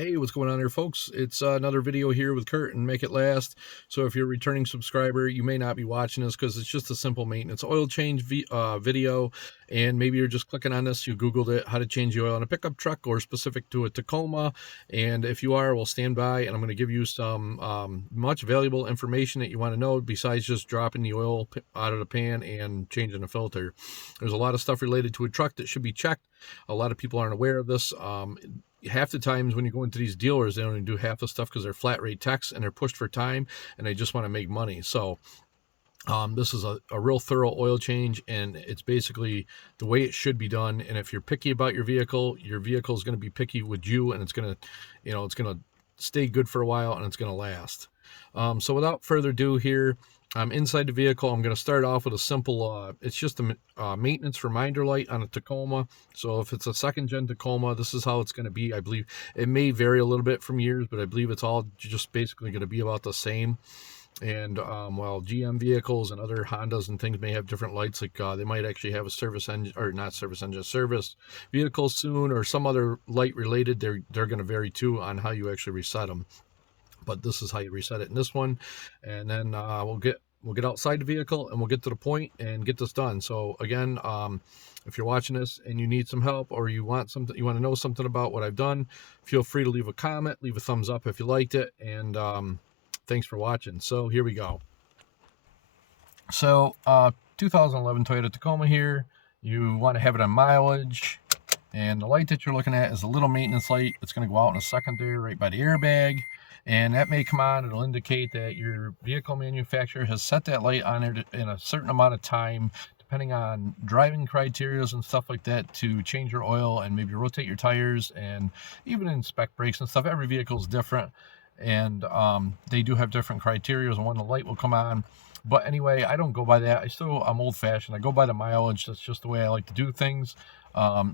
Hey, what's going on here, folks? It's another video here with Kurt and Make It Last. So if you're a returning subscriber, you may not be watching this because it's just a simple maintenance oil change video. And maybe you're just clicking on this, you Googled it, how to change the oil on a pickup truck or specific to a Tacoma. And if you are, we'll stand by and I'm going to give you some much valuable information that you want to know besides just dropping the oil out of the pan and changing the filter. There's a lot of stuff related to a truck that should be checked. A lot of people aren't aware of this. Half the times when you go into these dealers, they only do half the stuff because they're flat rate techs and they're pushed for time and they just want to make money. So this is a real thorough oil change, and it's basically the way it should be done. And if you're picky about your vehicle is going to be picky with you, and it's going to, it's going to stay good for a while and it's going to last. So without further ado here, I'm inside the vehicle. I'm going to start off with a simple, it's just a maintenance reminder light on a Tacoma. So if it's a second gen Tacoma, this is how it's going to be. I believe it may vary a little bit from years, but I believe it's all just basically going to be about the same. And while GM vehicles and other Hondas and things may have different lights, like they might actually have a service engine, or not service engine, service vehicle soon, or some other light related, they're going to vary too on how you actually reset them. But this is how you reset it in this one. And then we'll get outside the vehicle and we'll get to the point and get this done. So again, if you're watching this and you need some help, or you want to know something about what I've done, feel free to leave a comment, leave a thumbs up if you liked it, and thanks for watching. So here we go. So 2011 Toyota Tacoma here. You want to have it on mileage, and the light that you're looking at is a little maintenance light. It's going to go out in a second there right by the airbag, and that may come on. It'll indicate that your vehicle manufacturer has set that light on there in a certain amount of time, depending on driving criteria and stuff like that, to change your oil and maybe rotate your tires and even inspect brakes and stuff. Every vehicle is different, and they do have different criteria on when the light will come on. But anyway, I don't go by that. I'm old-fashioned. I go by the mileage. That's just the way I like to do things. At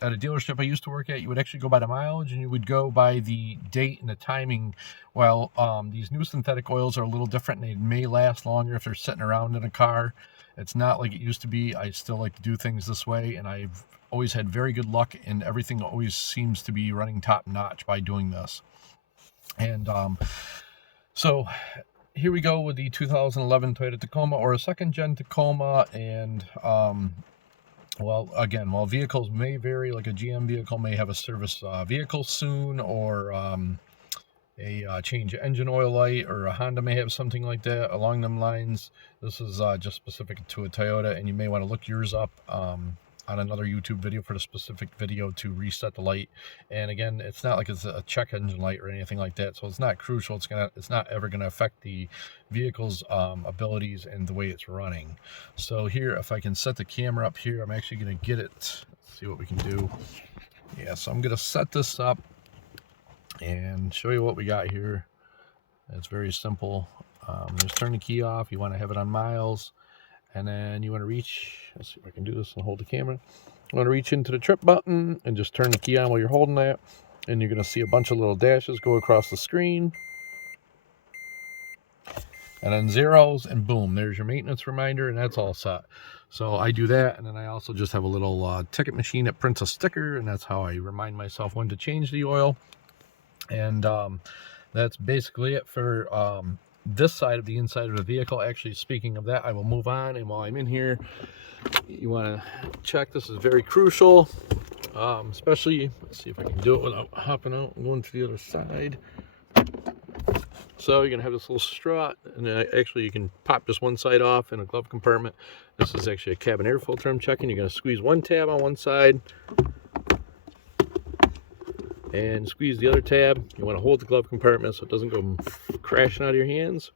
a dealership I used to work at, you would actually go by the mileage, and you would go by the date and the timing. Well, these new synthetic oils are a little different, and they may last longer if they're sitting around in a car. It's not like it used to be. I still like to do things this way, and I've always had very good luck, and everything always seems to be running top-notch by doing this. And so here we go with the 2011 Toyota Tacoma, or a second gen Tacoma. And well, again, while vehicles may vary, like a GM vehicle may have a service vehicle soon, or a change engine oil light, or a Honda may have something like that along them lines. This is just specific to a Toyota, and you may want to look yours up on another YouTube video for the specific video to reset the light. And again, it's not like it's a check engine light or anything like that, so it's not crucial. It's not ever gonna affect the vehicle's abilities and the way it's running. So here, if I can set the camera up here, I'm actually gonna get it. Let's see what we can do. Yeah, so I'm gonna set this up and show you what we got here. It's very simple. Just turn the key off. You want to have it on miles, and then you want to reach, let's see if I can do this and hold the camera. You want to reach into the trip button and just turn the key on while you're holding that, and you're going to see a bunch of little dashes go across the screen, and then zeros, and boom, there's your maintenance reminder, and that's all set. So I do that, and then I also just have a little ticket machine that prints a sticker, and that's how I remind myself when to change the oil. And that's basically it for this side of the inside of the vehicle. Actually, speaking of that, I will move on, and while I'm in here, you want to check. This is very crucial, especially, let's see if I can do it without hopping out and going to the other side. So you're gonna have this little strut, and actually you can pop just one side off in a glove compartment. This is actually a cabin air filter I'm checking. You're gonna squeeze one tab on one side and squeeze the other tab. You want to hold the glove compartment so it doesn't go crashing out of your hands.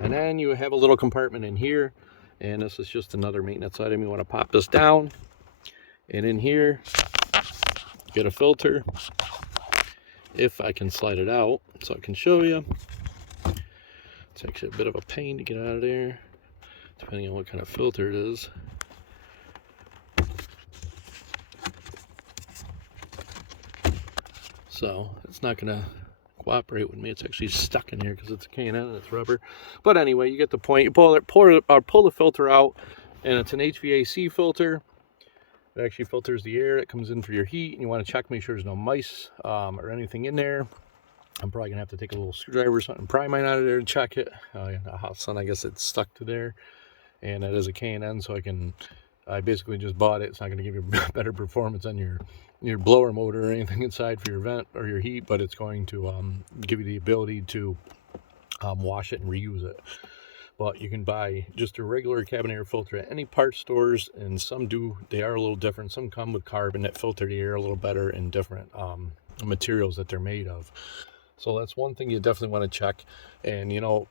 And then you have a little compartment in here, and this is just another maintenance item. You want to pop this down, and in here you get a filter. If I can slide it out so I can show you. It's actually a bit of a pain to get out of there, depending on what kind of filter it is. So it's not going to cooperate with me. It's actually stuck in here because it's a K&N and it's rubber. But anyway, you get the point. You pull the filter out, and it's an HVAC filter. It actually filters the air that comes in for your heat, and you want to check, make sure there's no mice or anything in there. I'm probably gonna have to take a little screwdriver or something, pry mine out of there and check it. The hot sun, I guess it's stuck to there, and it is a K&N, so I basically just bought it. It's not going to give you better performance on your blower motor or anything inside for your vent or your heat, but it's going to give you the ability to wash it and reuse it. But you can buy just a regular cabin air filter at any parts stores, and some do. They are a little different. Some come with carbon that filter the air a little better in different materials that they're made of. So that's one thing you definitely want to check. And you know,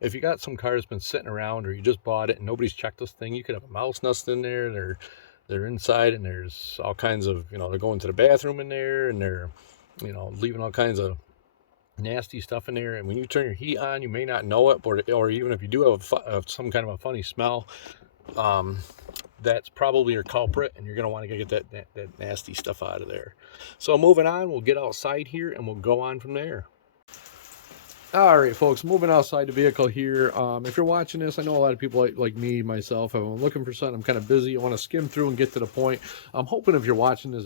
if you got some car that's been sitting around, or you just bought it and nobody's checked this thing, you could have a mouse nest in there. They're inside, and there's all kinds of, you know, they're going to the bathroom in there, and they're, you know, leaving all kinds of nasty stuff in there. And when you turn your heat on, you may not know it, or even if you do have some kind of a funny smell, that's probably your culprit, and you're going to want to get that nasty stuff out of there. So moving on, we'll get outside here and we'll go on from there. All right, folks, moving outside the vehicle here. If you're watching this, I know a lot of people like me, myself, if I'm looking for something, I'm kind of busy, I want to skim through and get to the point. I'm hoping if you're watching this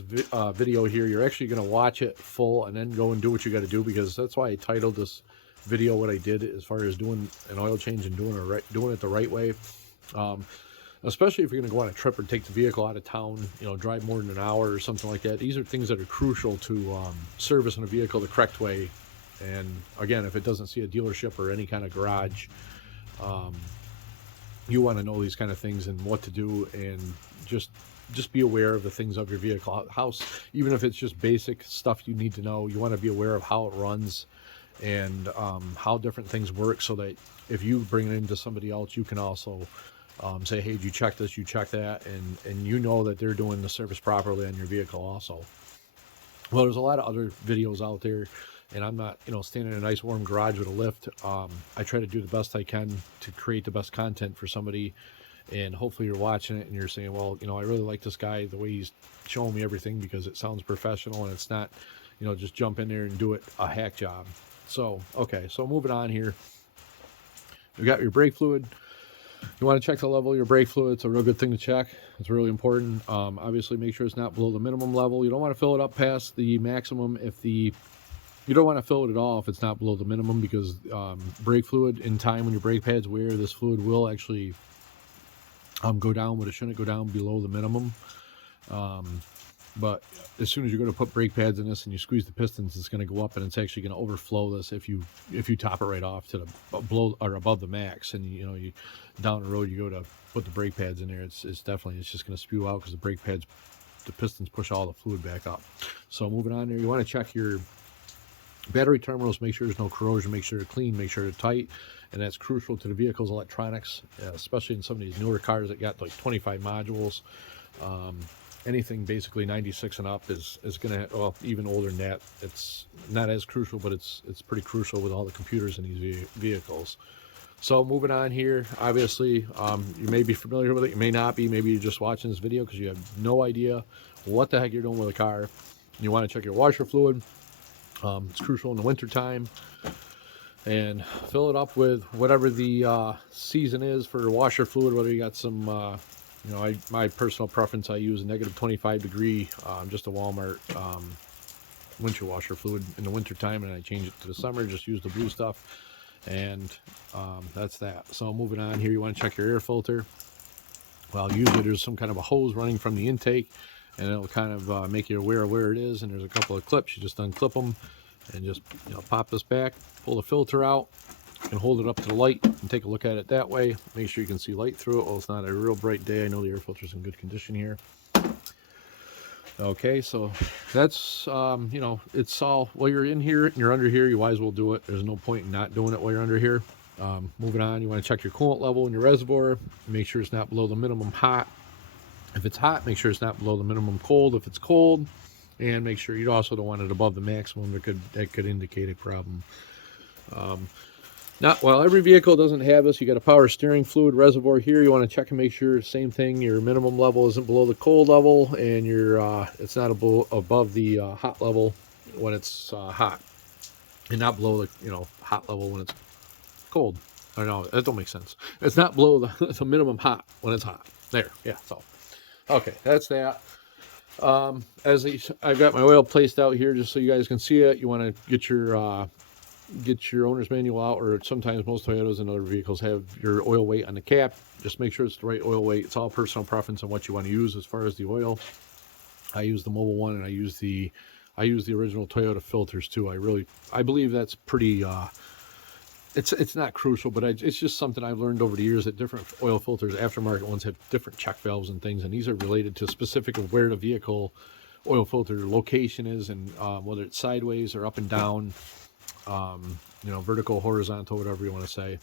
video here, you're actually going to watch it full and then go and do what you got to do, because that's why I titled this video what I did as far as doing an oil change and doing it the right way. Especially if you're going to go on a trip or take the vehicle out of town, you know, drive more than an hour or something like that. These are things that are crucial to servicing a vehicle the correct way. And again, if it doesn't see a dealership or any kind of garage, you want to know these kind of things and what to do, and just be aware of the things of your vehicle. Even if it's just basic stuff you need to know, you want to be aware of how it runs and how different things work, so that if you bring it into somebody else, you can also say, hey, you check this, you check that, and you know that they're doing the service properly on your vehicle also. Well, there's a lot of other videos out there, and I'm not, you know, standing in a nice warm garage with a lift. I try to do the best I can to create the best content for somebody, and hopefully you're watching it and you're saying, well, you know, I really like this guy, the way he's showing me everything, because it sounds professional and it's not, you know, just jump in there and do it a hack job. So, okay, so moving on here. You got your brake fluid. You want to check the level of your brake fluid. It's a real good thing to check. It's really important. Obviously, make sure it's not below the minimum level. You don't want to fill it up past the maximum. You don't want to fill it at all if it's not below the minimum, because brake fluid, in time when your brake pads wear, this fluid will actually go down, but it shouldn't go down below the minimum. But as soon as you're going to put brake pads in this and you squeeze the pistons, it's going to go up, and it's actually going to overflow this if you top it right off to the below or above the max. And you know, you down the road, you go to put the brake pads in there, it's just going to spew out, because the brake pads, the pistons push all the fluid back up. So moving on there, you want to check your battery terminals, make sure there's no corrosion, make sure they're clean, make sure they're tight, and that's crucial to the vehicle's electronics, especially in some of these newer cars that got like 25 modules. Anything basically 96 and up is going to, well, even older than that, it's not as crucial, but it's pretty crucial with all the computers in these vehicles. So moving on here, obviously, you may be familiar with it, you may not be. Maybe you're just watching this video because you have no idea what the heck you're doing with a car. You want to check your washer fluid. It's crucial in the winter time, and fill it up with whatever the season is for washer fluid. Whether you got some, you know, my personal preference, I use a negative 25 degree, just a Walmart windshield washer fluid in the winter time, and I change it to the summer. Just use the blue stuff, and that's that. So moving on here, you want to check your air filter. Well, usually there's some kind of a hose running from the intake, and it'll kind of make you aware of where it is. And there's a couple of clips. You just unclip them and just, you know, pop this back, pull the filter out, and hold it up to the light and take a look at it that way. Make sure you can see light through it. Well, it's not a real bright day. I know the air filter's in good condition here. Okay, so that's, you know, it's all, while you're in here and you're under here, you might as well do it. There's no point in not doing it while you're under here. Moving on, you want to check your coolant level in your reservoir. Make sure it's not below the minimum hot. If it's hot, make sure it's not below the minimum cold. If it's cold, and make sure you also don't want it above the maximum. That could indicate a problem. Now, while every vehicle doesn't have this, you got a power steering fluid reservoir here. You want to check and make sure, same thing, your minimum level isn't below the cold level, and your it's not above the hot level when it's hot, and not below the, you know, hot level when it's cold. I know that don't make sense. It's not below the minimum hot when it's hot. There, yeah. So, Okay, that's that. I've got my oil placed out here just so you guys can see it. You want to get your owner's manual out, or sometimes most Toyotas and other vehicles have your oil weight on the cap. Just make sure it's the right oil weight. It's all personal preference on what you want to use as far as the oil. I use the mobile one, and I use the original Toyota filters too. I believe that's pretty. It's not crucial, but it's just something I've learned over the years that different oil filters, aftermarket ones, have different check valves and things, and these are related to specific of where the vehicle oil filter location is, and whether it's sideways or up and down, vertical, horizontal, whatever you want to say.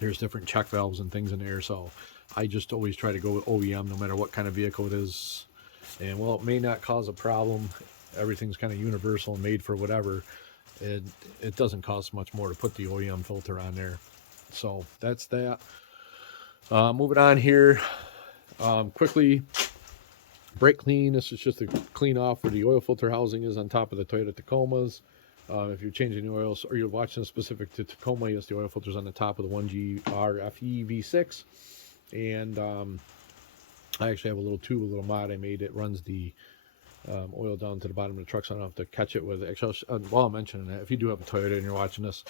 There's different check valves and things in there, so I just always try to go with OEM no matter what kind of vehicle it is. And while it may not cause a problem, everything's kind of universal and made for whatever. It doesn't cost much more to put the OEM filter on there. So that's that. Moving on here, quickly, brake clean. This is just to clean off where the oil filter housing is on top of the Toyota Tacomas. If you're changing the oils or you're watching specific to Tacoma, yes, the oil filter's on the top of the 1GR FE V6. And I actually have a little mod I made. It runs the oil down to the bottom of the truck, so I don't have to catch it with it. Actually, while I'm mentioning that, if you do have a Toyota and you're watching this,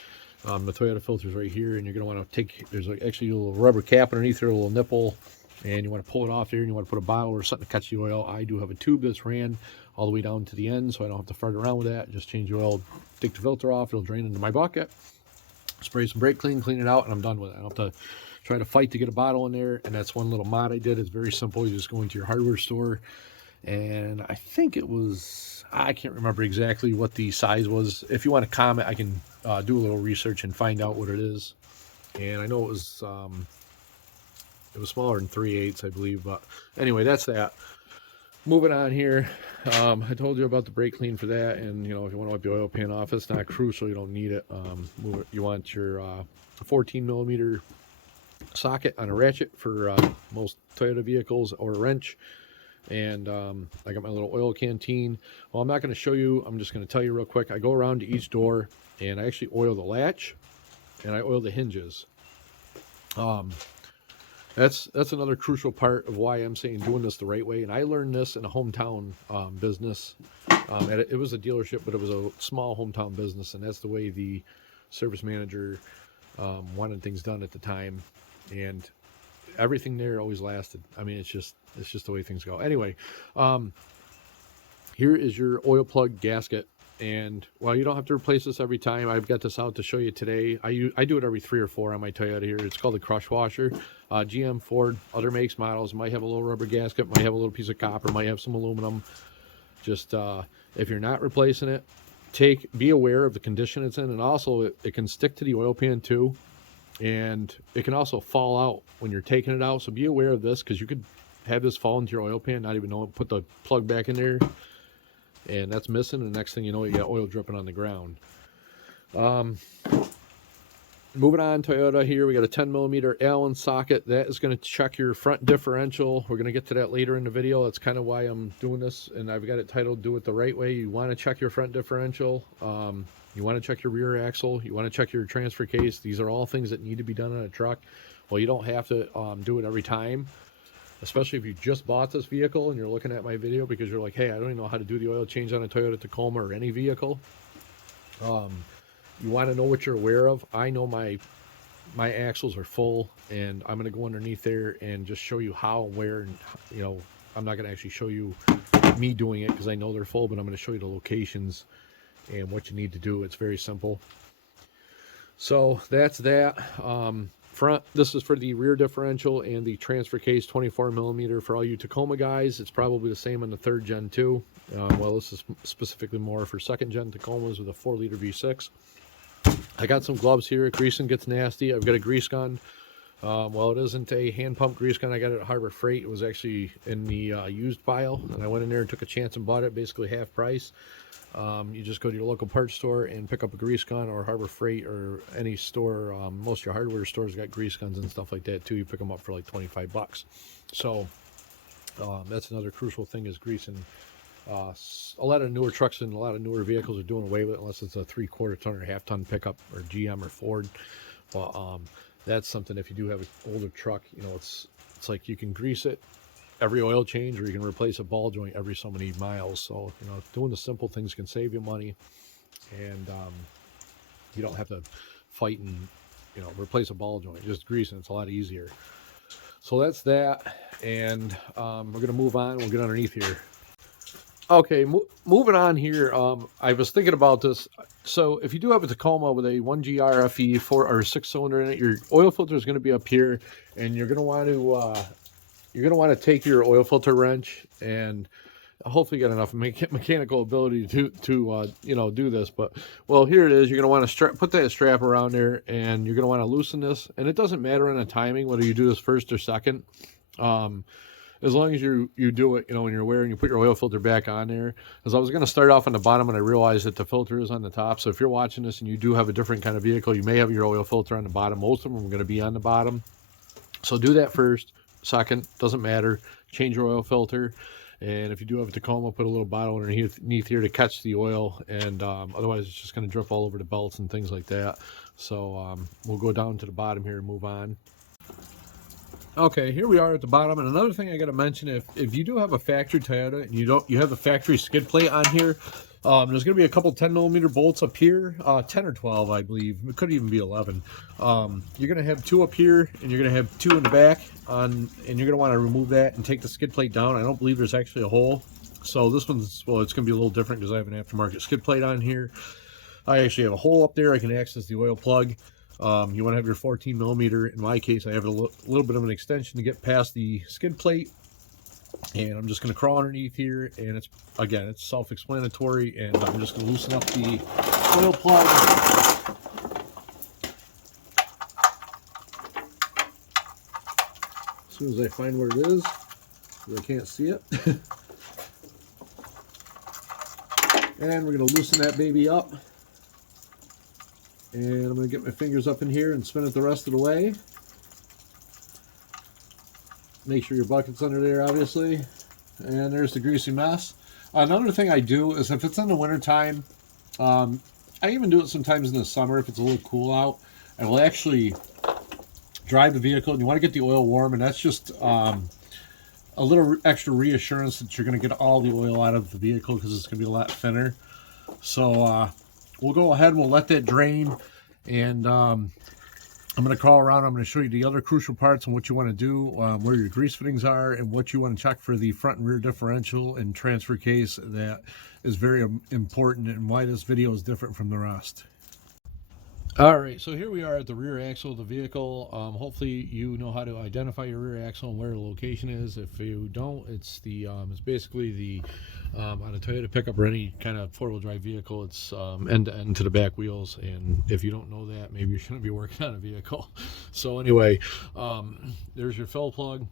the Toyota filter's right here, and you're going to want to take, there's actually a little rubber cap underneath there, a little nipple, and you want to pull it off there, and you want to put a bottle or something to catch the oil. I do have a tube that's ran all the way down to the end, so I don't have to fart around with that. Just change the oil, take the filter off, it'll drain into my bucket, spray some brake clean, clean it out, and I'm done with it. I don't have to try to fight to get a bottle in there. And that's one little mod I did. It's very simple. You just go into your hardware store, and I think it was, I can't remember exactly what the size was. If you want to comment, I can do a little research and find out what it is. And I know it was smaller than 3/8, I believe. But anyway, that's that. Moving on here, I told you about the brake clean for that, and if you want to wipe the oil pan off, it's not crucial. You don't need it. You want your 14 millimeter socket on a ratchet for most Toyota vehicles, or a wrench. And I got my little oil canteen. Well, I'm not going to show you. I'm just going to tell you real quick. I go around to each door, and I actually oil the latch, and I oil the hinges. That's another crucial part of why I'm saying doing this the right way. And I learned this in a hometown business. It was a dealership, but it was a small hometown business, and that's the way the service manager wanted things done at the time. And everything there always lasted. I mean, it's just the way things go. Anyway, here is your oil plug gasket. And while you don't have to replace this every time, I've got this out to show you today. I do it every 3 or 4 on my Toyota here. It's called the crush washer. GM, Ford, other makes, models might have a little rubber gasket, might have a little piece of copper, might have some aluminum. Just if you're not replacing it, be aware of the condition it's in, and also it can stick to the oil pan too, and it can also fall out when you're taking it out. So be aware of this, because you could have this fall into your oil pan, not even know it, put the plug back in there, and that's missing, and the next thing you know, you got oil dripping on the ground. Moving on, Toyota here, we got a 10 millimeter Allen socket. That is going to check your front differential. We're going to get to that later in the video. That's kind of why I'm doing this, and I've got it titled Do It the Right Way. You want to check your front differential. You want to check your rear axle. You want to check your transfer case. These are all things that need to be done on a truck. Well, you don't have to do it every time, especially if you just bought this vehicle and you're looking at my video because you're like, hey, I don't even know how to do the oil change on a Toyota Tacoma or any vehicle. You want to know what you're aware of. I know my axles are full, and I'm going to go underneath there and just show you how and where. And I'm not going to actually show you me doing it because I know they're full, but I'm going to show you the locations and what you need to do. It's very simple. So that's that. Front, this is for the rear differential and the transfer case, 24 millimeter for all you Tacoma guys. It's probably the same on the 3rd gen too. Well, this is specifically more for 2nd gen Tacomas with a 4-liter V6. I got some gloves here. Greasing gets nasty. I've got a grease gun. Well, it isn't a hand pump grease gun. I got it at Harbor Freight. It was actually in the used pile, and I went in there and took a chance and bought it, basically half price. You just go to your local parts store and pick up a grease gun, or Harbor Freight, or any store. Most of your hardware stores got grease guns and stuff like that too. You pick them up for like 25 bucks. So that's another crucial thing, is greasing. A lot of newer trucks and a lot of newer vehicles are doing away with it unless it's a 3/4 ton or half ton pickup, or GM or Ford. Well, that's something, if you do have an older truck, it's like you can grease it every oil change, or you can replace a ball joint every so many miles. So, you know, doing the simple things can save you money, and you don't have to fight and, you know, replace a ball joint. Just greasing, it's a lot easier. So that's that, and we're gonna move on. We'll get underneath here. Okay, moving on here. I was thinking about this. So if you do have a Tacoma with a 1G RFE 4 or 6-cylinder in it, your oil filter is going to be up here, and you're going to take your oil filter wrench, and hopefully you got enough mechanical ability to you know, do this. But well, here it is. You're going to want to put that strap around there, and you're going to want to loosen this. And it doesn't matter in the timing whether you do this first or second. As long as you do it, you know, when you're wearing, you put your oil filter back on there. Because I was going to start off on the bottom, and I realized that the filter is on the top. So if you're watching this and you do have a different kind of vehicle, you may have your oil filter on the bottom. Most of them are going to be on the bottom. So do that first, second, doesn't matter. Change your oil filter. And if you do have a Tacoma, put a little bottle underneath here to catch the oil. And otherwise, it's just going to drip all over the belts and things like that. So we'll go down to the bottom here and move on. Okay, here we are at the bottom, and another thing I got to mention: if you do have a factory Toyota and you have the factory skid plate on here, there's going to be a couple 10mm bolts up here, 10 or 12, I believe. It could even be 11. You're going to have 2 up here, and you're going to have 2 in the back, and you're going to want to remove that and take the skid plate down. I don't believe there's actually a hole, so this one's, well, it's going to be a little different because I have an aftermarket skid plate on here. I actually have a hole up there. I can access the oil plug. You want to have your 14mm. In my case, I have a little bit of an extension to get past the skid plate, and I'm just going to crawl underneath here, and it's self-explanatory, and I'm just going to loosen up the oil plug. As soon as I find where it is, because I can't see it. And we're going to loosen that baby up. And I'm going to get my fingers up in here and spin it the rest of the way. Make sure your bucket's under there, obviously. And there's the greasy mess. Another thing I do is if it's in the wintertime, I even do it sometimes in the summer if it's a little cool out. I will actually drive the vehicle, and you want to get the oil warm, and that's just a little extra reassurance that you're going to get all the oil out of the vehicle because it's going to be a lot thinner. So we'll go ahead and we'll let that drain, and I'm going to crawl around. I'm going to show you the other crucial parts and what you want to do, where your grease fittings are, and what you want to check for the front and rear differential and transfer case. That is very important, and why this video is different from the rest. All right, so here we are at the rear axle of the vehicle. Hopefully you know how to identify your rear axle and where the location is. If you don't, it's basically the on a Toyota pickup or any kind of four-wheel drive vehicle, it's end to end to the back wheels. And if you don't know that, maybe you shouldn't be working on a vehicle. So anyway, there's your fill plug.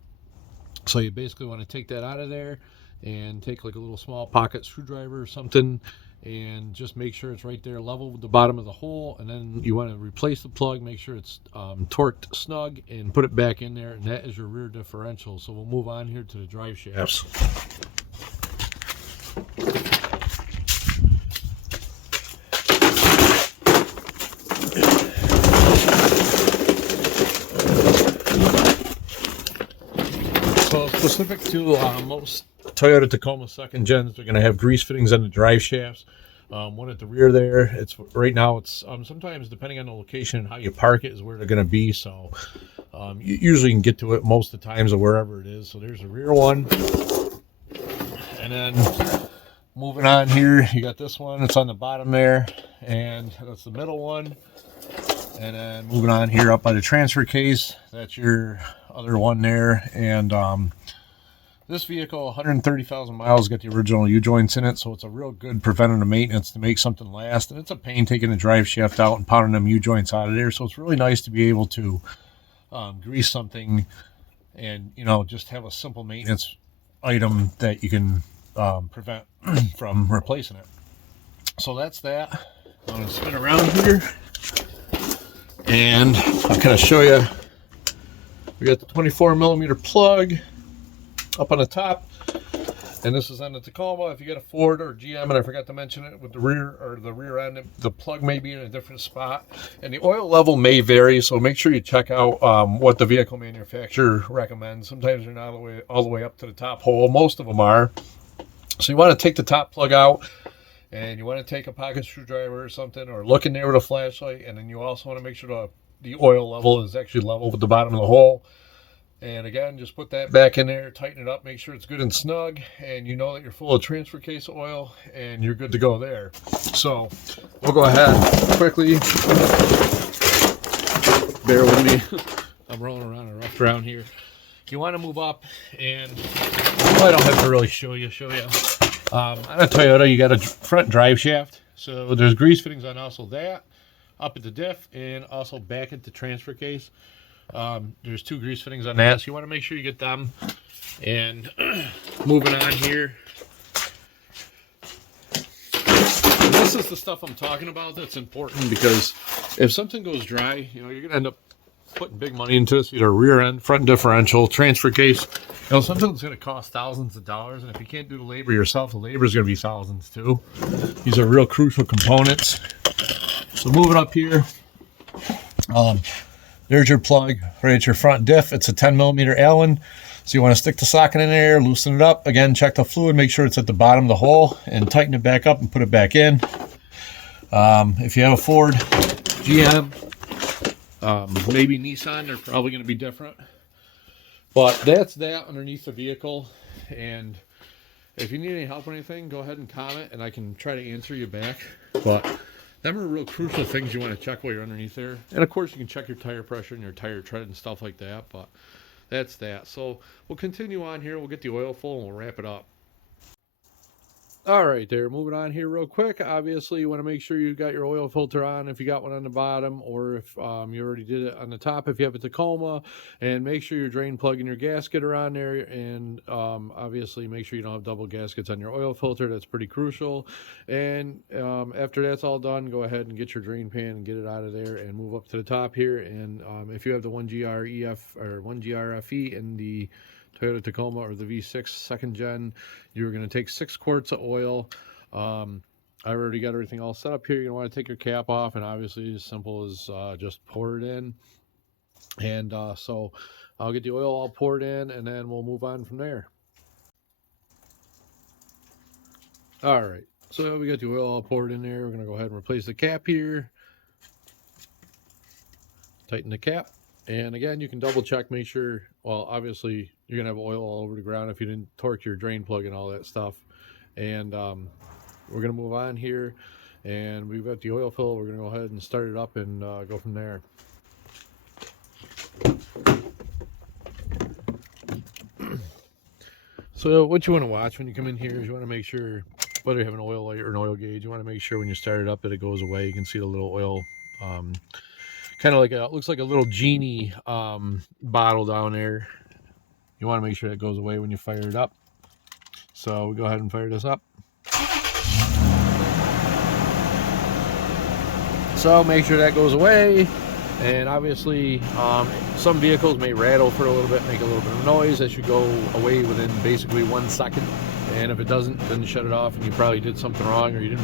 So you basically want to take that out of there and take like a little small pocket screwdriver or something, and just make sure it's right there level with the bottom of the hole. And then you want to replace the plug, make sure it's torqued snug, and put it back in there, and that is your rear differential. So we'll move on here to the drive shafts. So specific to most Toyota Tacoma second gens, they're going to have grease fittings on the drive shafts. One at the rear there. It's right now. It's sometimes depending on the location and how you park it is where they're going to be. So you usually can get to it most of the times or wherever it is. So there's the rear one, and then moving on here, you got this one. It's on the bottom there, and that's the middle one. And then moving on here up by the transfer case, that's your other one there. And this vehicle, 130,000 miles, got the original U-joints in it, so it's a real good preventative maintenance to make something last. And it's a pain taking the drive shaft out and pounding them U-joints out of there, so it's really nice to be able to grease something and, you know, just have a simple maintenance item that you can prevent from replacing it. So that's that. I'm going to spin around here, and I'll kind of show you. We got the 24mm plug up on the top, And this is on the Tacoma. If you got a Ford or GM, and I forgot to mention it, with the rear end, the plug may be in a different spot, and the oil level may vary. So make sure you check out what the vehicle manufacturer recommends. Sometimes they're not all the way up to the top hole. Most of them are. So you want to take the top plug out, and you want to take a pocket screwdriver or something, or look in there with a flashlight, and then you also want to make sure the oil level is actually level with the bottom of the hole. And again, just put that back in there, tighten it up, make sure it's good and snug, and you know that you're full of transfer case oil, and you're good to go there. So we'll go ahead quickly. Bear with me. I'm rolling around a rough ground here. You want to move up, and well, I don't have to really show you. On a Toyota, you got a front drive shaft. So there's grease fittings on also that, up at the diff, and also back at the transfer case. There's 2 grease fittings on that, so you want to make sure you get them. And moving on here, and this is the stuff I'm talking about that's important, because if something goes dry, you know, you're gonna end up putting big money into this, either rear end, front differential, transfer case. You know, something's gonna cost thousands of dollars, and if you can't do the labor yourself, the labor is gonna be thousands too. These are real crucial components. So moving up here, there's your plug right at your front diff. It's a 10mm Allen. So you want to stick the socket in there, loosen it up. Again, check the fluid, make sure it's at the bottom of the hole, and tighten it back up and put it back in. If you have a Ford, GM, maybe Nissan, they're probably going to be different. But that's that underneath the vehicle. And if you need any help or anything, go ahead and comment, and I can try to answer you back. But them are real crucial things you want to check while you're underneath there. And of course, you can check your tire pressure and your tire tread and stuff like that. But that's that. So we'll continue on here. We'll get the oil full and we'll wrap it up. All right, there. Moving on here real quick. Obviously, you want to make sure you got your oil filter on if you got one on the bottom, or if you already did it on the top if you have a Tacoma. And make sure your drain plug and your gasket are on there. And obviously, make sure you don't have double gaskets on your oil filter. That's pretty crucial. And after that's all done, go ahead and get your drain pan and get it out of there and move up to the top here. And if you have the 1GR-EF or 1GR-FE in the Toyota Tacoma or the V6 second gen, you're going to take 6 quarts of oil. I already got everything all set up here. You're going to want to take your cap off, and obviously as simple as just pour it in. And so I'll get the oil all poured in, and then we'll move on from there. All right, so we got the oil all poured in there. We're going to go ahead and replace the cap here. Tighten the cap. And again, you can double check, make sure, well, obviously you're going to have oil all over the ground if you didn't torque your drain plug and all that stuff. And we're going to move on here, and we've got the oil fill. We're going to go ahead and start it up and go from there. So what you want to watch when you come in here is you want to make sure, whether you have an oil light or an oil gauge, you want to make sure when you start it up that it goes away. You can see the little oil, kind of like it looks like a little genie bottle down there. You want to make sure that goes away when you fire it up. So we'll go ahead and fire this up. So make sure that goes away. And obviously some vehicles may rattle for a little bit, make a little bit of noise. That should go away within basically 1 second. And if it doesn't, then shut it off, and you probably did something wrong, or you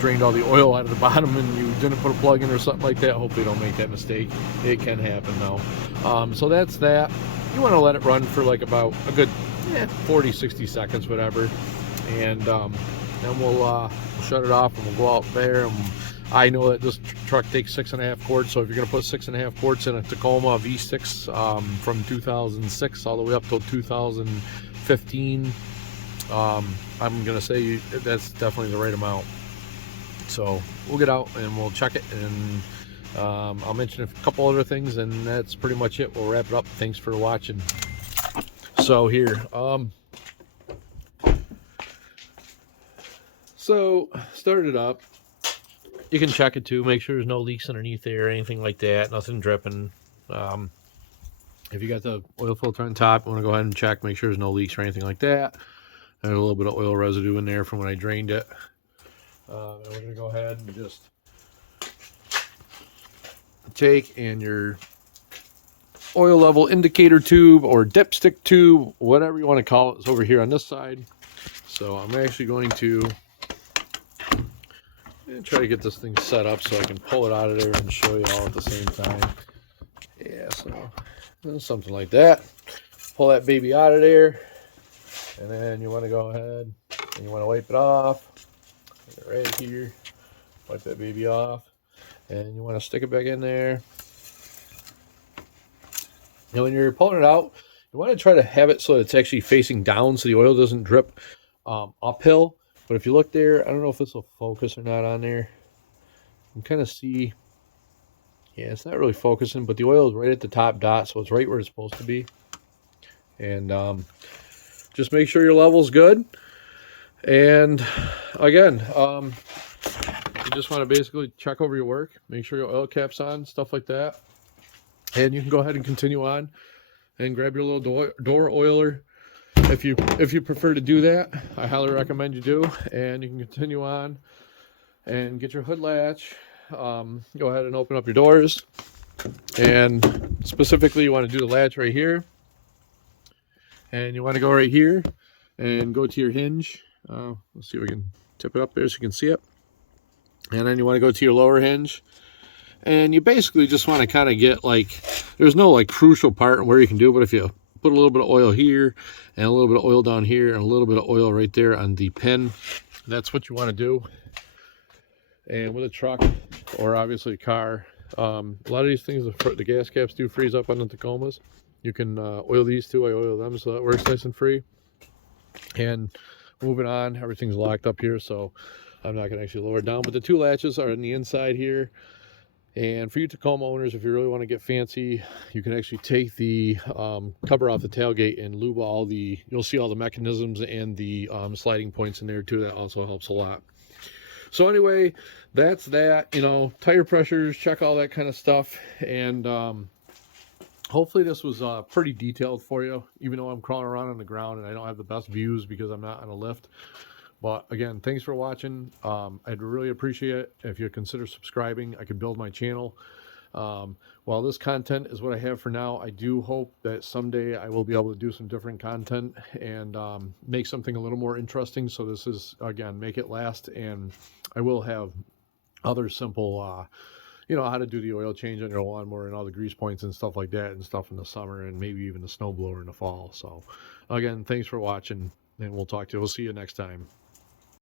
drained all the oil out of the bottom and you didn't put a plug in or something like that. Hopefully don't make that mistake. It can happen though. So that's that. You want to let it run for like about a good 40, 60 seconds, whatever. And then we'll shut it off, and we'll go out there. And I know that this truck takes 6.5 quarts, so if you're going to put 6.5 quarts in a Tacoma V6 from 2006 all the way up till 2015, I'm going to say that's definitely the right amount. So we'll get out and we'll check it, and I'll mention a couple other things, and that's pretty much it. We'll wrap it up. Thanks for watching. So here, so start it up. You can check it too, make sure there's no leaks underneath there or anything like that, nothing dripping. If you got the oil filter on top, you want to go ahead and check, make sure there's no leaks or anything like that. There's a little bit of oil residue in there from when I drained it. And we're going to go ahead and just take and your oil level indicator tube or dipstick tube, whatever you want to call it, is over here on this side. So I'm actually going to try to get this thing set up so I can pull it out of there and show you all at the same time. Yeah, so something like that. Pull that baby out of there, and then you want to go ahead and you want to wipe it off. Right here, wipe that baby off, and you want to stick it back in there. Now when you're pulling it out, you want to try to have it so that it's actually facing down so the oil doesn't drip uphill. But if you look there, I don't know if this will focus or not on there. You can kind of see, yeah, it's not really focusing, but the oil is right at the top dot, so it's right where it's supposed to be. And just make sure your level's good. And again, you just want to basically check over your work, make sure your oil cap's on, stuff like that. And you can go ahead and continue on and grab your little door oiler. If you prefer to do that, I highly recommend you do. And you can continue on and get your hood latch. Go ahead and open up your doors. And specifically, you want to do the latch right here. And you want to go right here and go to your hinge. Let's see if we can tip it up there so you can see it. And then you want to go to your lower hinge. And you basically just want to kind of get like, there's no like crucial part where you can do it, but if you put a little bit of oil here and a little bit of oil down here and a little bit of oil right there on the pin, that's what you want to do. And with a truck or obviously a car, a lot of these things, the gas caps do freeze up on the Tacomas. You can oil these too. I oil them so that works nice and free. And moving on, everything's locked up here, so I'm not going to actually lower it down. But the two latches are on the inside here. And for you Tacoma owners, if you really want to get fancy, you can actually take the cover off the tailgate and lube all the, you'll see all the mechanisms and the sliding points in there too. That also helps a lot. So anyway, that's that, you know, tire pressures, check all that kind of stuff. And hopefully this was pretty detailed for you, even though I'm crawling around on the ground and I don't have the best views because I'm not on a lift. But again, thanks for watching. I'd really appreciate it if you consider subscribing. I could build my channel. While this content is what I have for now, I do hope that someday I will be able to do some different content and make something a little more interesting. So this is, again, make it last. And I will have other simple, you know, how to do the oil change on your lawnmower and all the grease points and stuff like that and stuff in the summer and maybe even the snowblower in the fall. So again, thanks for watching and we'll talk to you. We'll see you next time.